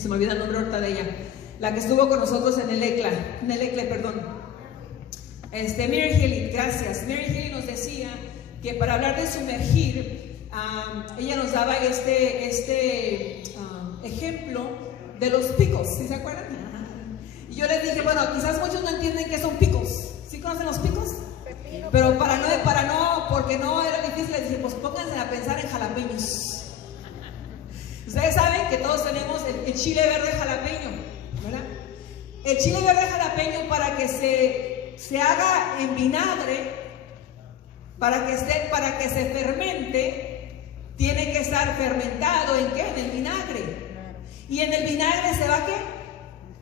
se me olvida el nombre ahorita de ella, la que estuvo con nosotros en el ECLA, perdón. Mary Healy, gracias. Mary Healy nos decía que para hablar de sumergir, ella nos daba ejemplo de los picos, ¿sí se acuerdan? Y yo les dije, bueno, quizás muchos no entienden qué son picos. ¿Sí conocen los picos? Pero porque no era difícil, les dije, pues pónganse a pensar en jalapeños. Ustedes saben que todos tenemos el chile verde jalapeño, ¿verdad? El chile verde jalapeño, para que se haga en vinagre, para que se fermente, tiene que estar fermentado ¿en qué? En el vinagre. Y en el vinagre se va ¿qué?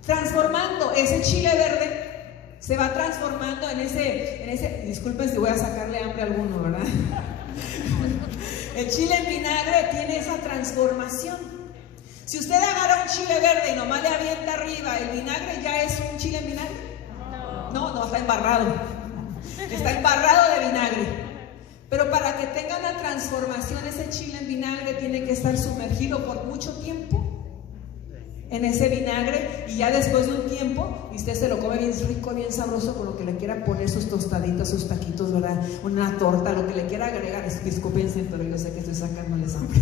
Transformando. Ese chile verde se va transformando en ese, disculpen si voy a sacarle hambre a alguno, ¿verdad? El chile en vinagre tiene esa transformación. Si usted agarra un chile verde y nomás le avienta arriba el vinagre, ¿ya es un chile en vinagre? No, está embarrado. Está embarrado de vinagre. Pero para que tenga una transformación, ese chile en vinagre tiene que estar sumergido por mucho tiempo en ese vinagre, y ya después de un tiempo, y usted se lo come bien rico, bien sabroso, con lo que le quiera poner, sus tostaditas, sus taquitos, ¿verdad? Una torta, lo que le quiera agregar. Discúlpense, pero yo sé que estoy sacándoles hambre.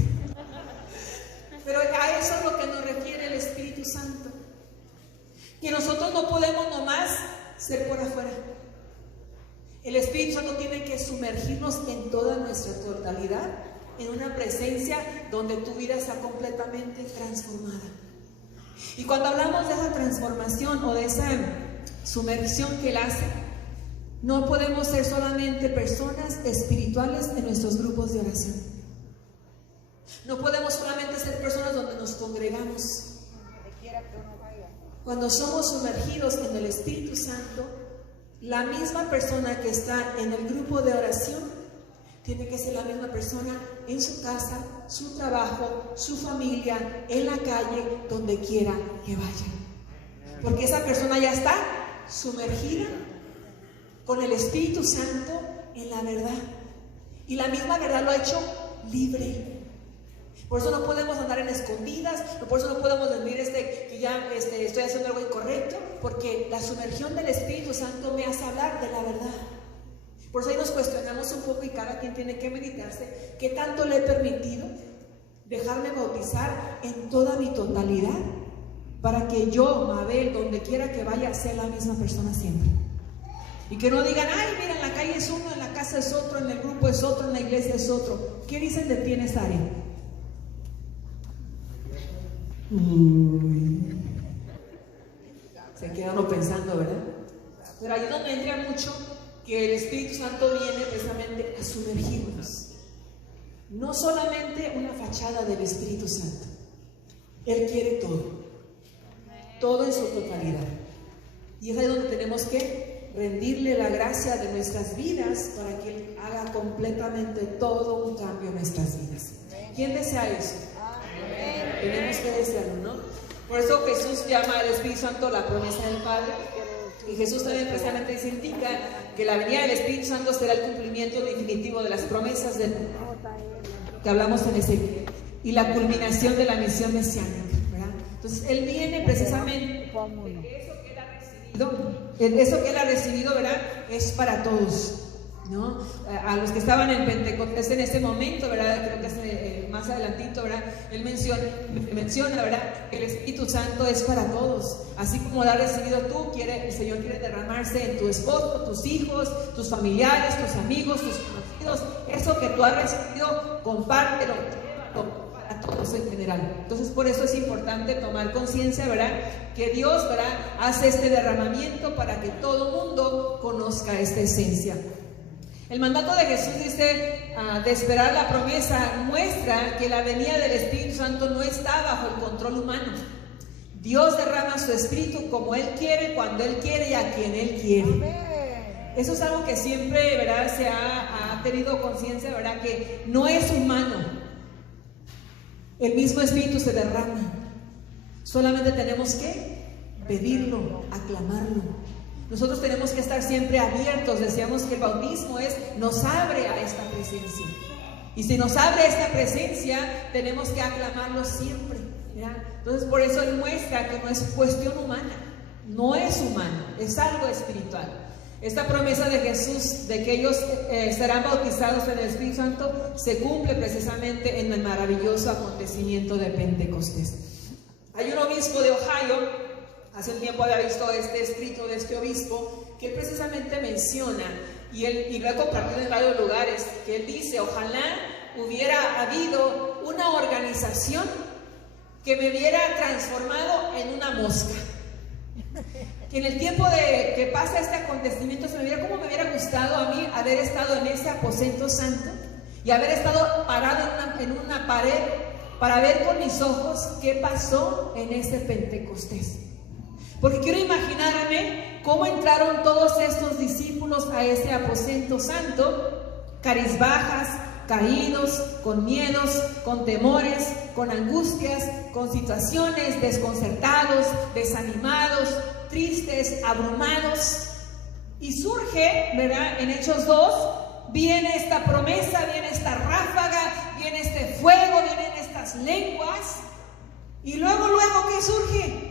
Pero a eso es lo que nos refiere el Espíritu Santo. Que nosotros no podemos nomás ser por afuera. El Espíritu Santo tiene que sumergirnos en toda nuestra totalidad, en una presencia donde tu vida está completamente transformada. Y cuando hablamos de esa transformación o de esa sumersión que Él hace, no podemos ser solamente personas espirituales en nuestros grupos de oración. No podemos solamente ser personas donde nos congregamos. Cuando somos sumergidos en el Espíritu Santo, la misma persona que está en el grupo de oración tiene que ser la misma persona en su casa, su trabajo, su familia, en la calle, donde quiera que vaya. Porque esa persona ya está sumergida con el Espíritu Santo en la verdad. Y la misma verdad lo ha hecho libre. Por eso no podemos andar en escondidas, por eso no podemos decir que ya estoy haciendo algo incorrecto, porque la sumergión del Espíritu Santo me hace hablar de la verdad. Por eso ahí nos cuestionamos un poco, y cada quien tiene que meditarse, ¿qué tanto le he permitido dejarme bautizar en toda mi totalidad? Para que yo, Mabel, donde quiera que vaya, sea la misma persona siempre. Y que no digan, ay, mira, en la calle es uno, en la casa es otro, en el grupo es otro, en la iglesia es otro. ¿Qué dicen de ti en esa área? Se queda uno pensando, ¿verdad? Pero ahí donde entra mucho que el Espíritu Santo viene precisamente a sumergirnos. No solamente una fachada del Espíritu Santo. Él quiere todo en su totalidad. Y es ahí donde tenemos que rendirle la gracia de nuestras vidas para que Él haga completamente todo un cambio en nuestras vidas. ¿Quién desea eso? Tenemos que desearlo, ¿no? Por eso Jesús llama al Espíritu Santo la promesa del Padre. Y Jesús también precisamente indica que la venida del Espíritu Santo será el cumplimiento definitivo de las promesas que hablamos en Ezequiel y la culminación de la misión mesiánica, ¿verdad? Entonces Él viene precisamente de eso que Él ha recibido, ¿verdad? Es para todos, ¿no? A los que estaban en Pentecostés en ese momento, ¿verdad? Creo que es más adelantito, ¿verdad? Él menciona, ¿verdad? Que el Espíritu Santo es para todos. Así como lo has recibido tú, el Señor quiere derramarse en tu esposo, tus hijos, tus familiares, tus amigos, tus conocidos. Eso que tú has recibido, compártelo para todos en general. Entonces, por eso es importante tomar conciencia, ¿verdad? Que Dios, ¿verdad? Hace este derramamiento para que todo mundo conozca esta esencia. El mandato de Jesús dice de esperar la promesa, muestra que la venida del Espíritu Santo no está bajo el control humano. Dios derrama su Espíritu como Él quiere, cuando Él quiere y a quien Él quiere. Eso es algo que siempre, ¿verdad? Se ha tenido conciencia, ¿verdad? Que no es humano. El mismo Espíritu se derrama. Solamente tenemos que pedirlo, aclamarlo. Nosotros tenemos que estar siempre abiertos. Decíamos que el bautismo nos abre a esta presencia. Y si nos abre esta presencia, tenemos que aclamarlo siempre. ¿verdad? Entonces por eso Él muestra que no es cuestión humana, no es humano, es algo espiritual. Esta promesa de Jesús de que ellos serán bautizados en el Espíritu Santo se cumple precisamente en el maravilloso acontecimiento de Pentecostés. Hay un obispo de Ohio, hace un tiempo había visto este escrito de este obispo, que él precisamente menciona, y lo he compartido en varios lugares, que él dice: ojalá hubiera habido una organización que me hubiera transformado en una mosca. Que en el tiempo de que pasa este acontecimiento como me hubiera gustado a mí haber estado en ese aposento santo y haber estado parado en una pared para ver con mis ojos qué pasó en ese Pentecostés. Porque quiero imaginarme cómo entraron todos estos discípulos a ese aposento santo, cabizbajas, caídos, con miedos, con temores, con angustias, con situaciones, desconcertados, desanimados, tristes, abrumados. Y surge, ¿verdad? En Hechos 2, viene esta promesa, viene esta ráfaga, viene este fuego, vienen estas lenguas. Y luego, ¿qué surge?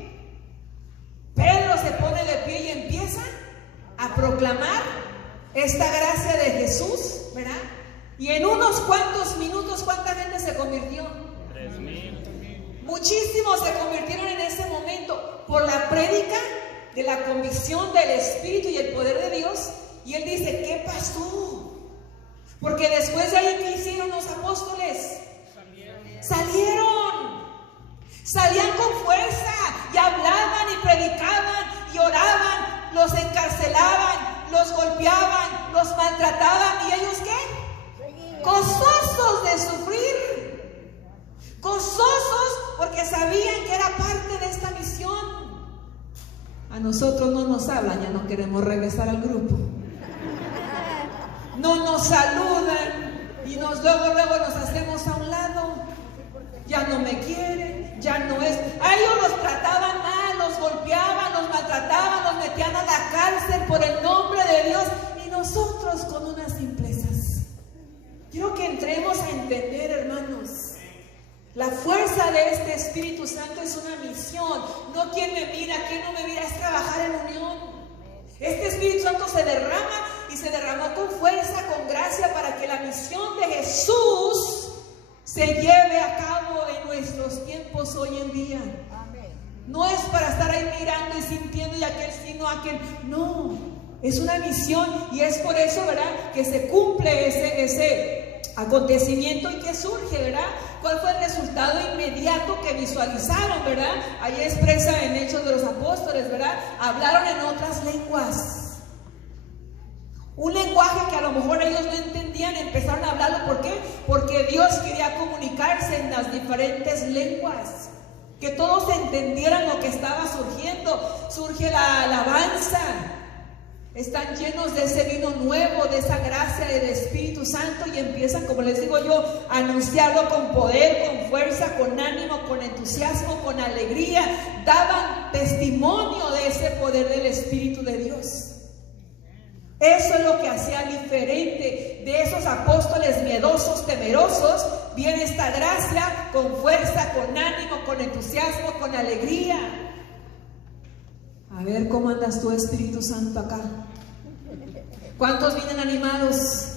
Pedro se pone de pie y empieza a proclamar esta gracia de Jesús, ¿verdad? Y en unos cuantos minutos, ¿cuánta gente se convirtió? 3,000. Muchísimos se convirtieron en ese momento por la prédica de la convicción del Espíritu y el poder de Dios. Y él dice: ¿qué pasó? Porque después de ahí, ¿qué hicieron los apóstoles? Salían con fuerza y hablaban y predicaban y oraban, los encarcelaban, los golpeaban, los maltrataban. ¿Y ellos qué? Gozosos de sufrir, gozosos porque sabían que era parte de esta misión. A nosotros no nos hablan, ya no queremos regresar al grupo. No nos saludan y luego nos hacemos a un lado. Ya no me quieren, ya no es. A ellos los trataban mal, los golpeaban, los maltrataban, los metían a la cárcel por el nombre de Dios, y nosotros con unas simplezas. Quiero que entremos a entender, hermanos, la fuerza de este Espíritu Santo es una misión. No quién me mira, quién no me mira, es trabajar en unión. Este Espíritu Santo se derrama y se derramó con fuerza, con gracia, para que la misión de Jesús se lleve a cabo en nuestros tiempos hoy en día. No es para estar ahí mirando y sintiendo y aquel sí, no aquel. No, es una misión, y es por eso, ¿verdad?, que se cumple ese acontecimiento. Y que surge, ¿verdad? ¿Cuál fue el resultado inmediato que visualizaron, verdad? Ahí expresa en Hechos de los Apóstoles, ¿verdad? Hablaron en otras lenguas. Un lenguaje que a lo mejor ellos no entendían, empezaron a hablarlo. ¿Por qué? Porque Dios quería comunicarse en las diferentes lenguas, que todos entendieran lo que estaba surgiendo. Surge la alabanza, están llenos de ese vino nuevo, de esa gracia del Espíritu Santo, y empiezan, como les digo yo, a anunciarlo con poder, con fuerza, con ánimo, con entusiasmo, con alegría. Daban testimonio de ese poder del Espíritu de Dios. Eso es lo que hacía diferente de esos apóstoles miedosos, temerosos. Viene esta gracia con fuerza, con ánimo, con entusiasmo, con alegría. A ver, ¿cómo andas tú, Espíritu Santo, acá? ¿Cuántos vienen animados?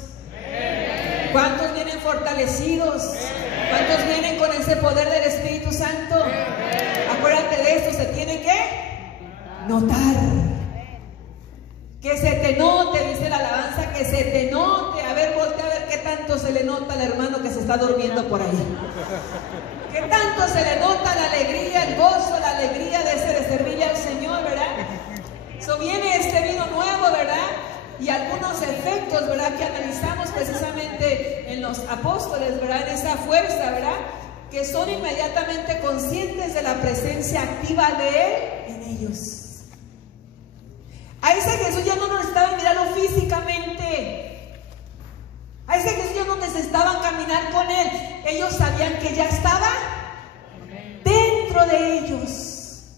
¿Cuántos vienen fortalecidos? ¿Cuántos vienen con ese poder del Espíritu Santo? Acuérdate de esto, se tiene que notar. Que se te note, dice la alabanza, que se te note. A ver, voltea a ver qué tanto se le nota al hermano que se está durmiendo por ahí. Qué tanto se le nota la alegría, el gozo, la alegría de servirle al Señor, ¿verdad? So viene este vino nuevo, ¿verdad? Y algunos efectos, ¿verdad?, que analizamos precisamente en los apóstoles, ¿verdad? En esa fuerza, ¿verdad?, que son inmediatamente conscientes de la presencia activa de Él en ellos. A ese Jesús ya no necesitaban mirarlo físicamente. A ese Jesús ya no necesitaban caminar con Él. Ellos sabían que ya estaba dentro de ellos.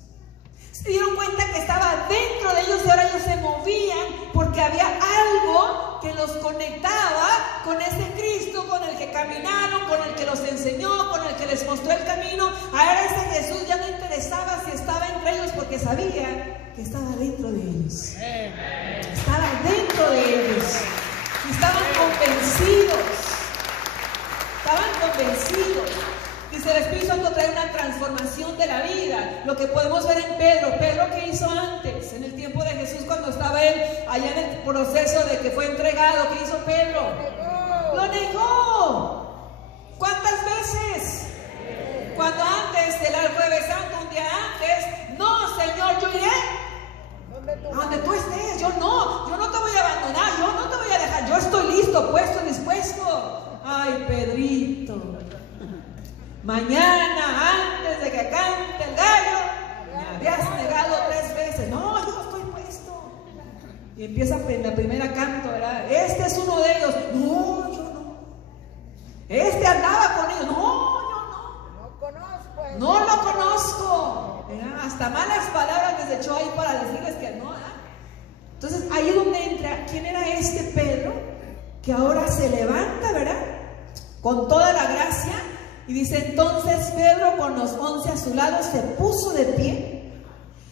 Se dieron cuenta que estaba dentro de ellos, y ahora ellos se movían porque había algo que los conectaba con ese Cristo con el que caminaban. caminaron, con el que los enseñó, con el que les mostró el camino. Ahora ese Jesús ya no interesaba si estaba entre ellos, porque sabía que estaba dentro de ellos. Estaba dentro de ellos. Y estaban convencidos. Estaban convencidos. Dice, el Espíritu Santo trae una transformación de la vida. Lo que podemos ver en Pedro. Pedro, ¿qué hizo antes? En el tiempo de Jesús, cuando estaba él allá en el proceso de que fue entregado, ¿qué hizo Pedro? Lo negó. ¿Cuántas veces? Cuando antes del Jueves Santo, un día antes, no, Señor, yo iré a donde tú estés. Yo no te voy a abandonar, yo no te voy a dejar. Yo estoy listo, puesto, dispuesto. Ay, Pedrito, mañana, antes de que cante el gallo, me habías negado 3 veces. No, yo estoy puesto. Y empieza en la primera canto, ¿verdad? Este es uno de ellos. No, yo no. Este andaba con ellos. No, yo no. No conozco. No lo conozco. ¿Verdad? Hasta malas palabras les echó ahí para decirles que no. ¿Verdad? Entonces ahí es donde entra. ¿Quién era este Pedro? Que ahora se levanta, ¿verdad? Con toda la gracia. Y dice, entonces Pedro, con los 11 a su lado, se puso de pie,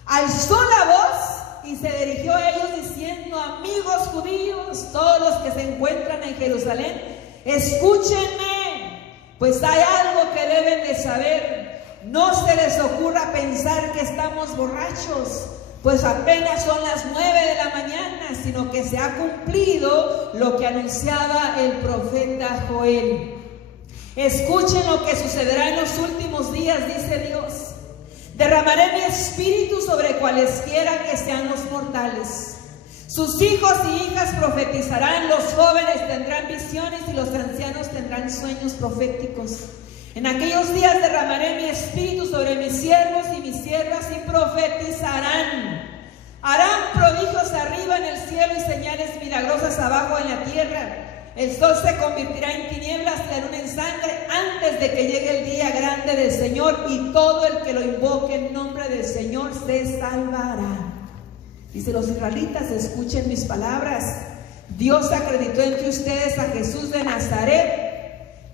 alzó la voz y se dirigió a ellos diciendo, amigos judíos, todos los que se encuentran en Jerusalén, escúchenme, pues hay algo que deben de saber. No se les ocurra pensar que estamos borrachos, pues apenas son las 9 de la mañana, sino que se ha cumplido lo que anunciaba el profeta Joel. Escuchen lo que sucederá en los últimos días, dice Dios. Derramaré mi espíritu sobre cualesquiera que sean los mortales. Sus hijos y hijas profetizarán, los jóvenes tendrán visiones y los ancianos tendrán sueños proféticos. En aquellos días derramaré mi espíritu sobre mis siervos y mis siervas y profetizarán. Harán prodigios arriba en el cielo y señales milagrosas abajo en la tierra. El sol se convertirá en tinieblas y la luna en sangre antes de que llegue el día grande del Señor, y todo el que lo invoque en nombre del Señor se salvará. Dice, los israelitas, escuchen mis palabras. Dios acreditó entre ustedes a Jesús de Nazaret.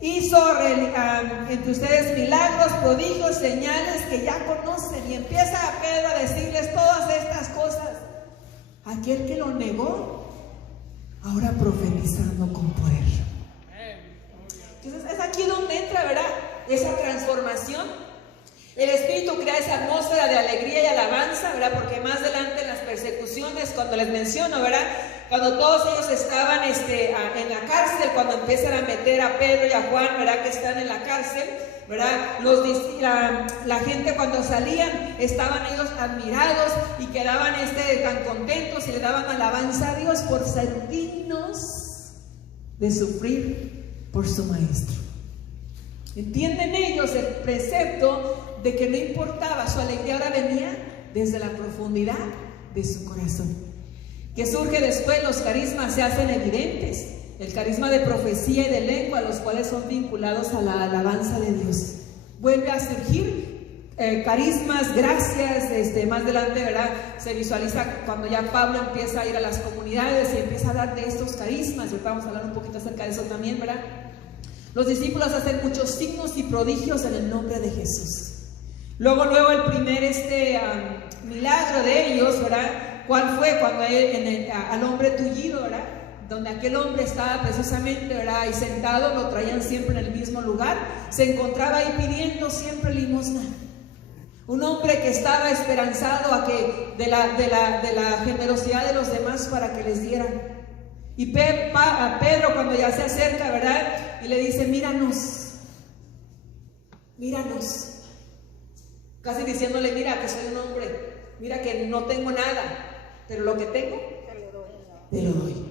Hizo entre ustedes milagros, prodigios, señales que ya conocen. Y empieza a Pedro a decirles todas estas cosas. Aquel que lo negó, ahora profetizando con poder. Entonces es aquí donde entra, ¿verdad? Esa transformación. El Espíritu crea esa atmósfera de alegría y alabanza, ¿verdad? Porque más adelante en las persecuciones, cuando les menciono, ¿verdad? Cuando todos ellos estaban en la cárcel, cuando empiezan a meter a Pedro y a Juan, ¿verdad? Que están en la cárcel, ¿verdad? La gente cuando salían estaban ellos admirados y quedaban tan contentos y le daban alabanza a Dios por ser dignos de sufrir por su maestro. ¿Entienden ellos el precepto de que no importaba? Su alegría ahora venía desde la profundidad de su corazón. Que surge después, los carismas se hacen evidentes. El carisma de profecía y de lengua, los cuales son vinculados a la alabanza de Dios. Vuelve a surgir carismas, gracias, más adelante, ¿verdad? Se visualiza cuando ya Pablo empieza a ir a las comunidades y empieza a hablar de estos carismas. Y vamos a hablar un poquito acerca de eso también, ¿verdad? Los discípulos hacen muchos signos y prodigios en el nombre de Jesús. Luego el primer milagro de ellos, ¿verdad? ¿Cuál fue? Cuando al hombre tullido, ¿verdad? Donde aquel hombre estaba precisamente, ¿verdad? Ahí sentado, lo traían siempre en el mismo lugar, se encontraba ahí pidiendo siempre limosna. Un hombre que estaba esperanzado a que de la generosidad de los demás para que les dieran. Y a Pedro, cuando ya se acerca, ¿verdad? Y le dice, míranos, casi diciéndole, mira que soy un hombre, mira que no tengo nada, pero lo que tengo te lo doy.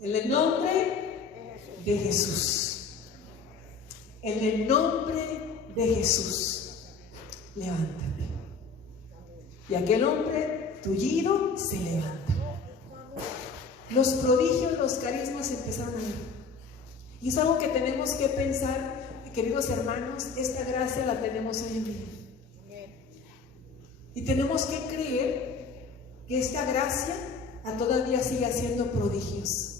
En el nombre de Jesús. En el nombre de Jesús. Levántate. Y aquel hombre tullido se levanta. Los prodigios, los carismas empezaron a ver. Y es algo que tenemos que pensar, queridos hermanos, esta gracia la tenemos hoy en día. Y tenemos que creer que esta gracia todavía sigue haciendo prodigios.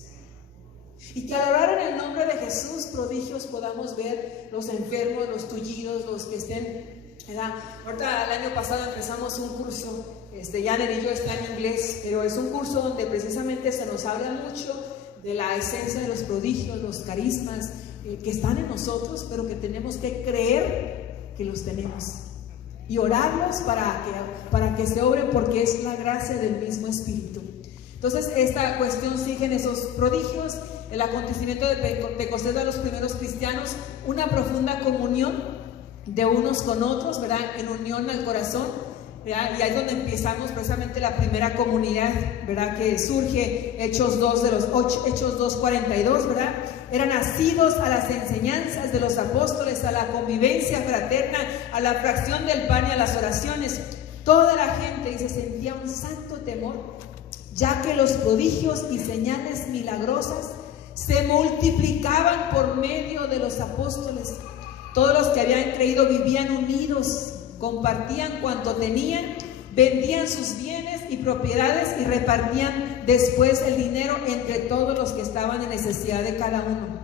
Y que al orar en el nombre de Jesús, prodigios podamos ver los enfermos, los tullidos, los que estén, ¿verdad? Ahorita el año pasado empezamos un curso, Janet y yo está en inglés, pero es un curso donde precisamente se nos habla mucho de la esencia de los prodigios, los carismas que están en nosotros, pero que tenemos que creer que los tenemos y orarlos para que se obren, porque es la gracia del mismo Espíritu. Entonces esta cuestión sigue en esos prodigios, el acontecimiento de Pentecostés de los primeros cristianos, una profunda comunión de unos con otros, ¿verdad? En unión al corazón, ¿verdad? Y ahí es donde empezamos precisamente la primera comunidad, ¿verdad? Que surge, Hechos 2:42, ¿verdad? Eran nacidos a las enseñanzas de los apóstoles, a la convivencia fraterna, a la fracción del pan y a las oraciones. Toda la gente, dice, sentía un santo temor, ya que los prodigios y señales milagrosas se multiplicaban por medio de los apóstoles. Todos los que habían creído vivían unidos, compartían cuanto tenían, vendían sus bienes y propiedades y repartían después el dinero entre todos los que estaban en necesidad de cada uno.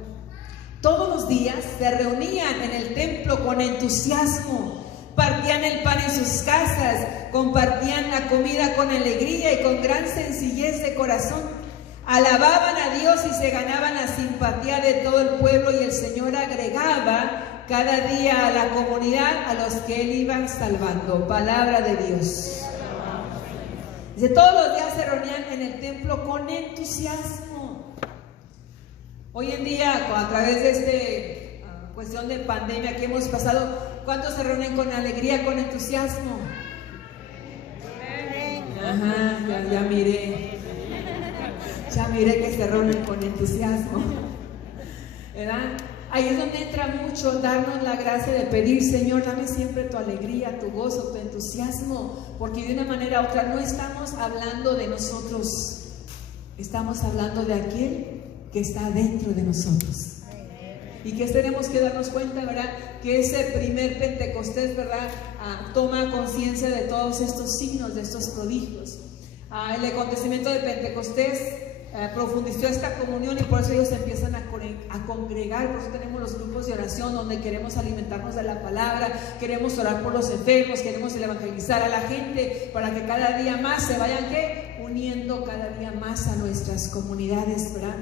Todos los días se reunían en el templo con entusiasmo, partían el pan en sus casas, compartían la comida con alegría y con gran sencillez de corazón. Alababan a Dios y se ganaban la simpatía de todo el pueblo, y el Señor agregaba cada día a la comunidad a los que Él iba salvando. Palabra de Dios. Dice, todos los días se reunían en el templo con entusiasmo. Hoy en día, a través de esta cuestión de pandemia que hemos pasado, ¿cuántos se reúnen con alegría, con entusiasmo? Ajá, ya miré que se reúnen con entusiasmo, ¿verdad? Ahí es donde entra mucho darnos la gracia de pedir, Señor, dame siempre tu alegría, tu gozo, tu entusiasmo, porque de una manera u otra no estamos hablando de nosotros, estamos hablando de aquel que está dentro de nosotros. Y que tenemos que darnos cuenta, ¿verdad? Que ese primer Pentecostés, ¿verdad? Toma conciencia de todos estos signos, de estos prodigios. El acontecimiento de Pentecostés profundizó esta comunión, y por eso ellos empiezan a congregar. Por eso tenemos los grupos de oración donde queremos alimentarnos de la palabra, queremos orar por los enfermos, queremos evangelizar a la gente para que cada día más se vayan uniendo cada día más a nuestras comunidades, ¿verdad?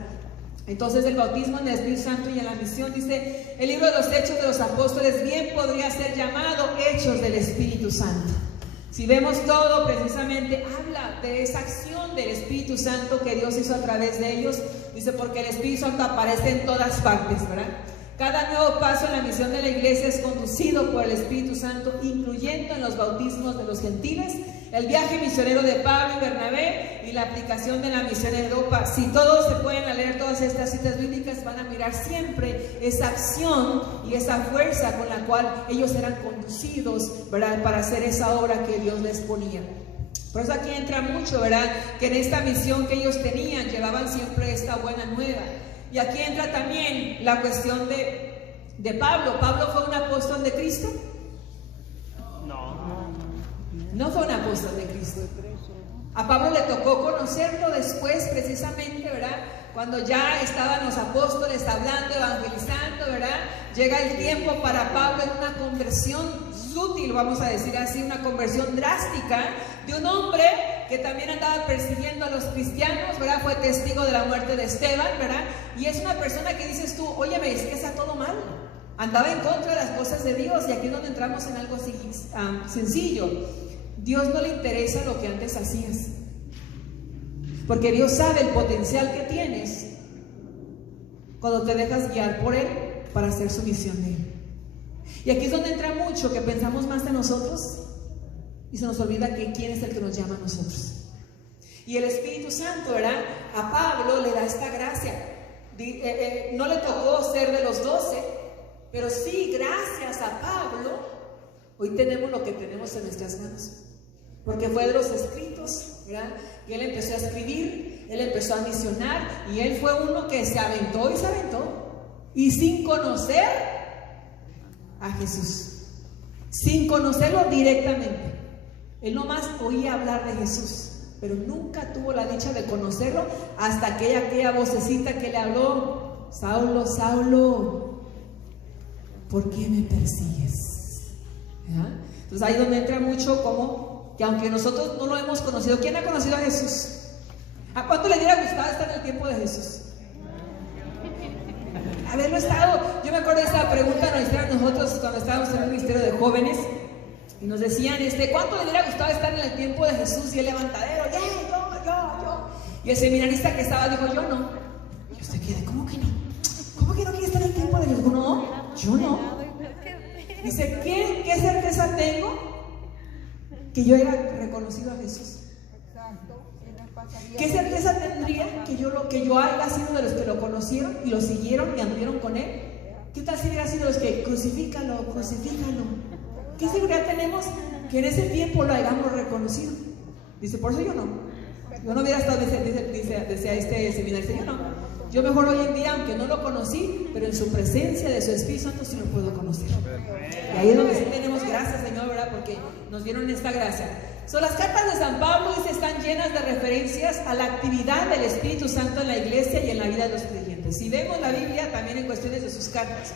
Entonces el bautismo en el Espíritu Santo y en la misión, dice el libro de los Hechos de los Apóstoles, bien podría ser llamado Hechos del Espíritu Santo. Si vemos todo, precisamente habla de esa acción del Espíritu Santo que Dios hizo a través de ellos. Dice, porque el Espíritu Santo aparece en todas partes, ¿verdad? Cada nuevo paso en la misión de la iglesia es conducido por el Espíritu Santo, incluyendo en los bautismos de los gentiles, el viaje misionero de Pablo y Bernabé y la aplicación de la misión en Europa. Si todos se pueden leer todas estas citas bíblicas, van a mirar siempre esa acción y esa fuerza con la cual ellos eran conducidos, ¿verdad? Para hacer esa obra que Dios les ponía. Por eso aquí entra mucho, ¿verdad? Que en esta misión que ellos tenían, llevaban siempre esta buena nueva. Y aquí entra también la cuestión de Pablo. ¿Pablo fue un apóstol de Cristo? No fue un apóstol de Cristo. A Pablo le tocó conocerlo después, precisamente, ¿verdad? Cuando ya estaban los apóstoles hablando, evangelizando, ¿verdad? Llega el tiempo para Pablo en una conversión sutil, vamos a decir así, una conversión drástica de un hombre que también andaba persiguiendo a los cristianos, ¿verdad? Fue testigo de la muerte de Esteban, ¿verdad? Y es una persona que dices tú, óyeme, es que está todo mal. Andaba en contra de las cosas de Dios, y aquí es donde entramos en algo sencillo. Dios no le interesa lo que antes hacías, porque Dios sabe el potencial que tienes cuando te dejas guiar por Él para hacer su misión de Él. Y aquí es donde entra mucho, que pensamos más en nosotros y se nos olvida que quién es el que nos llama a nosotros. Y el Espíritu Santo, ¿verdad? A Pablo le da esta gracia. No le tocó ser de los 12, pero sí, gracias a Pablo, hoy tenemos lo que tenemos en nuestras manos. Porque fue de los escritos, ¿verdad? Y él empezó a escribir, él empezó a misionar, y él fue uno que se aventó y se aventó. Y sin conocer a Jesús, sin conocerlo directamente, él nomás oía hablar de Jesús. pero nunca tuvo la dicha de conocerlo hasta aquella vocecita que le habló: Saulo, Saulo, ¿por qué me persigues? ¿Ya? Entonces ahí donde entra mucho como que aunque nosotros no lo hemos conocido, ¿quién ha conocido a Jesús? ¿A cuánto le hubiera gustado estar en el tiempo de Jesús? Haberlo estado. Yo me acuerdo de esa pregunta nos hicieron nosotros cuando estábamos en el ministerio de jóvenes y nos decían, ¿cuánto le hubiera gustado estar en el tiempo de Jesús? Y el levantadero, yo. Y el seminarista que estaba dijo, yo no. Y usted quedé, ¿cómo que no? ¿Cómo que no quiere estar en el tiempo de Jesús? No, yo no. Dice, ¿qué certeza tengo? Que yo haya reconocido a Jesús. ¿Qué certeza tendría que yo haya sido de los que lo conocieron y lo siguieron y anduvieron con él? ¿Qué tal si hubiera sido los que crucifícalo? ¿Qué seguridad tenemos que en ese tiempo lo hayamos reconocido? Dice, por eso yo no hubiera estado, decía este seminarista, yo no. Yo mejor hoy en día, aunque no lo conocí, pero en su presencia de su Espíritu Santo sí lo puedo conocer. Y ahí es donde sí tenemos gracias, Señor, ¿verdad? Porque nos dieron esta gracia. Las cartas de San Pablo están llenas de referencias a la actividad del Espíritu Santo en la iglesia y en la vida de los creyentes. Si vemos la Biblia, también en cuestiones de sus cartas,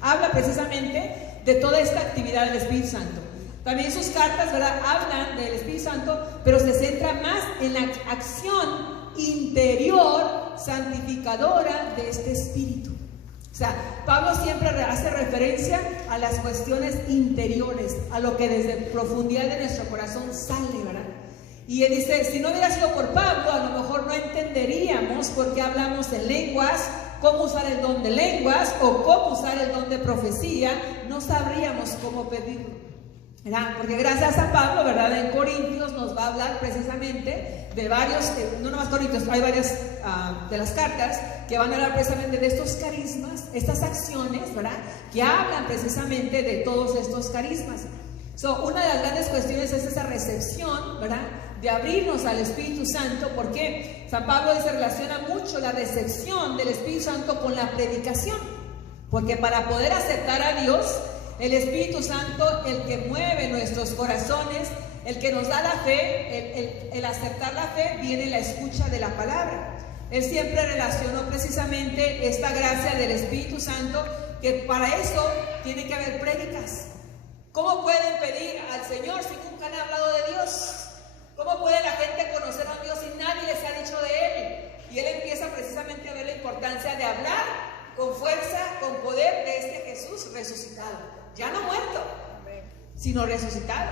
habla precisamente de toda esta actividad del Espíritu Santo. También sus cartas, ¿verdad?, hablan del Espíritu Santo, pero se centra más en la acción interior santificadora de este Espíritu. O sea, Pablo siempre hace referencia a las cuestiones interiores, a lo que desde profundidad de nuestro corazón sale, ¿verdad? Y él dice, si no hubiera sido por Pablo, a lo mejor no entenderíamos por qué hablamos en lenguas, cómo usar el don de lenguas o cómo usar el don de profecía, no sabríamos cómo pedirlo, ¿verdad? Porque gracias a Pablo, ¿verdad?, en Corintios nos va a hablar precisamente de varios, no nomás Corintios, hay varias de las cartas que van a hablar precisamente de estos carismas, estas acciones, ¿verdad?, que hablan precisamente de todos estos carismas. Una de las grandes cuestiones es esa recepción, ¿verdad?, de abrirnos al Espíritu Santo, porque San Pablo se relaciona mucho la recepción del Espíritu Santo con la predicación, porque para poder aceptar a Dios, el Espíritu Santo, el que mueve nuestros corazones, el que nos da la fe, el aceptar la fe, viene la escucha de la palabra. Él siempre relacionó precisamente esta gracia del Espíritu Santo, que para eso tiene que haber prédicas. ¿Cómo pueden pedir al Señor si nunca han hablado de Dios? ¿Cómo puede la gente conocer a Dios si nadie les ha dicho de Él? Y Él empieza precisamente a ver la importancia de hablar con fuerza, con poder de este Jesús resucitado. Ya no muerto, sino resucitado.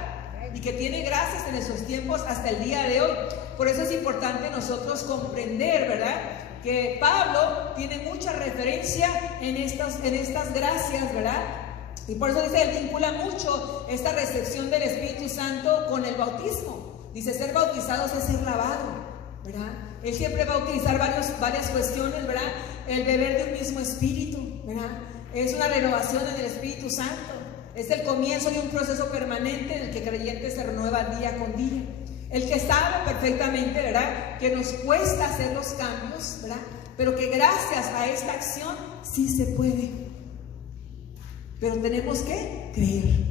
Y que tiene gracias en esos tiempos hasta el día de hoy. Por eso es importante nosotros comprender, ¿verdad?, que Pablo tiene mucha referencia en estas gracias, ¿verdad? Y por eso dice, él vincula mucho esta recepción del Espíritu Santo con el bautismo. Dice, ser bautizados es ser lavado, ¿verdad? Él siempre va a utilizar varias cuestiones, ¿verdad? El beber de un mismo espíritu, ¿verdad? Es una renovación en el Espíritu Santo. Es el comienzo de un proceso permanente en el que el creyente se renueva día con día. El que sabe perfectamente, ¿verdad?, que nos cuesta hacer los cambios, ¿verdad?, pero que gracias a esta acción sí se puede. Pero tenemos que creer.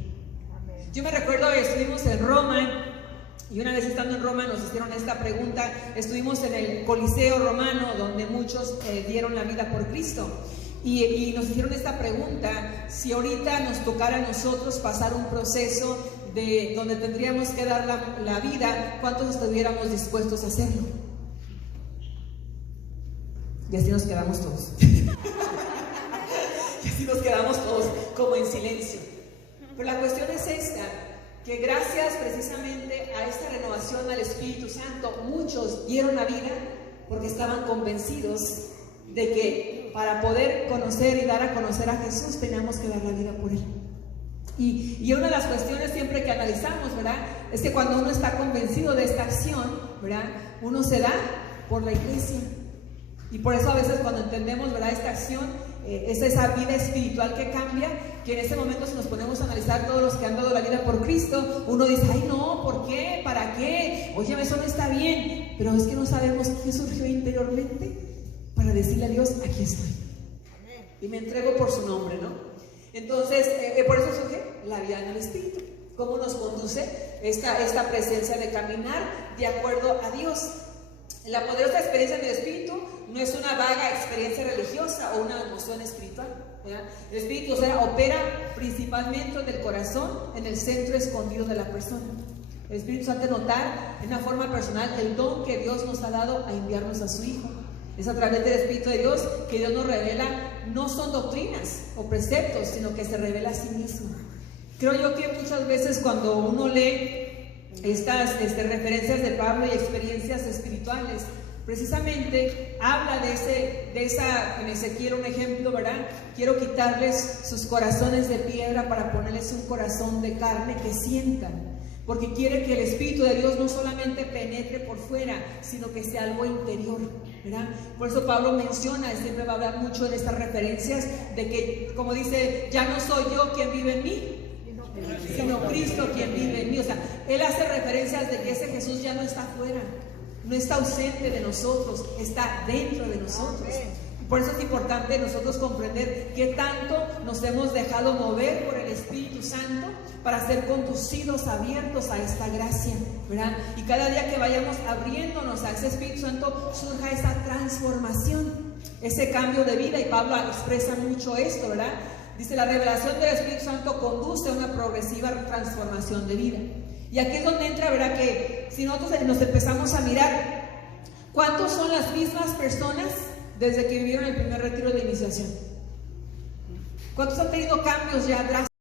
Yo me recuerdo que estuvimos en Roma. Y una vez estando en Roma nos hicieron esta pregunta. Estuvimos en el Coliseo romano, donde muchos dieron la vida por Cristo. Y nos hicieron esta pregunta: si ahorita nos tocara a nosotros pasar un proceso donde tendríamos que dar la vida, ¿cuántos estuviéramos dispuestos a hacerlo? Y así nos quedamos todos. Y así nos quedamos todos como en silencio. Pero la cuestión es esta: que gracias precisamente a esta renovación al Espíritu Santo, muchos dieron la vida porque estaban convencidos de que para poder conocer y dar a conocer a Jesús teníamos que dar la vida por Él. Y una de las cuestiones siempre que analizamos, ¿verdad?, es que cuando uno está convencido de esta acción, ¿verdad?, uno se da por la iglesia. Y por eso a veces cuando entendemos, ¿verdad?, esta acción, es esa vida espiritual que cambia, que en ese momento, si nos ponemos a analizar todos los que han dado la vida por Cristo, uno dice, ay no, ¿por qué? ¿Para qué? Oye, eso no está bien. Pero es que no sabemos qué surgió interiormente para decirle a Dios, aquí estoy y me entrego por su nombre, ¿no? Entonces, por eso surge la vida en el Espíritu. cómo nos conduce esta presencia de caminar de acuerdo a Dios. La poderosa experiencia del Espíritu no es una vaga experiencia religiosa o una emoción espiritual, ¿verdad? El Espíritu, o sea, opera principalmente en el corazón, en el centro escondido de la persona. El Espíritu Santo notar en una forma personal el don que Dios nos ha dado a enviarnos a su Hijo. Es a través del Espíritu de Dios que Dios nos revela, no son doctrinas o preceptos, sino que se revela a sí mismo. Creo yo que muchas veces cuando uno lee estas referencias de Pablo y experiencias espirituales, precisamente habla de esa, en Ezequiel un ejemplo, ¿verdad? Quiero quitarles sus corazones de piedra para ponerles un corazón de carne que sientan, porque quiere que el Espíritu de Dios no solamente penetre por fuera, sino que sea algo interior, ¿verdad? Por eso Pablo menciona, siempre va a hablar mucho en estas referencias, de que, como dice, ya no soy yo quien vive en mí, sino Cristo quien vive en mí. O sea, él hace referencias de que ese Jesús ya no está afuera, no está ausente de nosotros, está dentro de nosotros. Por eso es importante nosotros comprender qué tanto nos hemos dejado mover por el Espíritu Santo para ser conducidos, abiertos a esta gracia, ¿verdad? Y cada día que vayamos abriéndonos a ese Espíritu Santo, surja esa transformación, ese cambio de vida. Y Pablo expresa mucho esto, ¿verdad? Dice, la revelación del Espíritu Santo conduce a una progresiva transformación de vida. Y aquí es donde entra, ¿verdad? Que si nosotros nos empezamos a mirar, ¿cuántos son las mismas personas desde que vivieron el primer retiro de iniciación? ¿Cuántos han tenido cambios ya drásticos?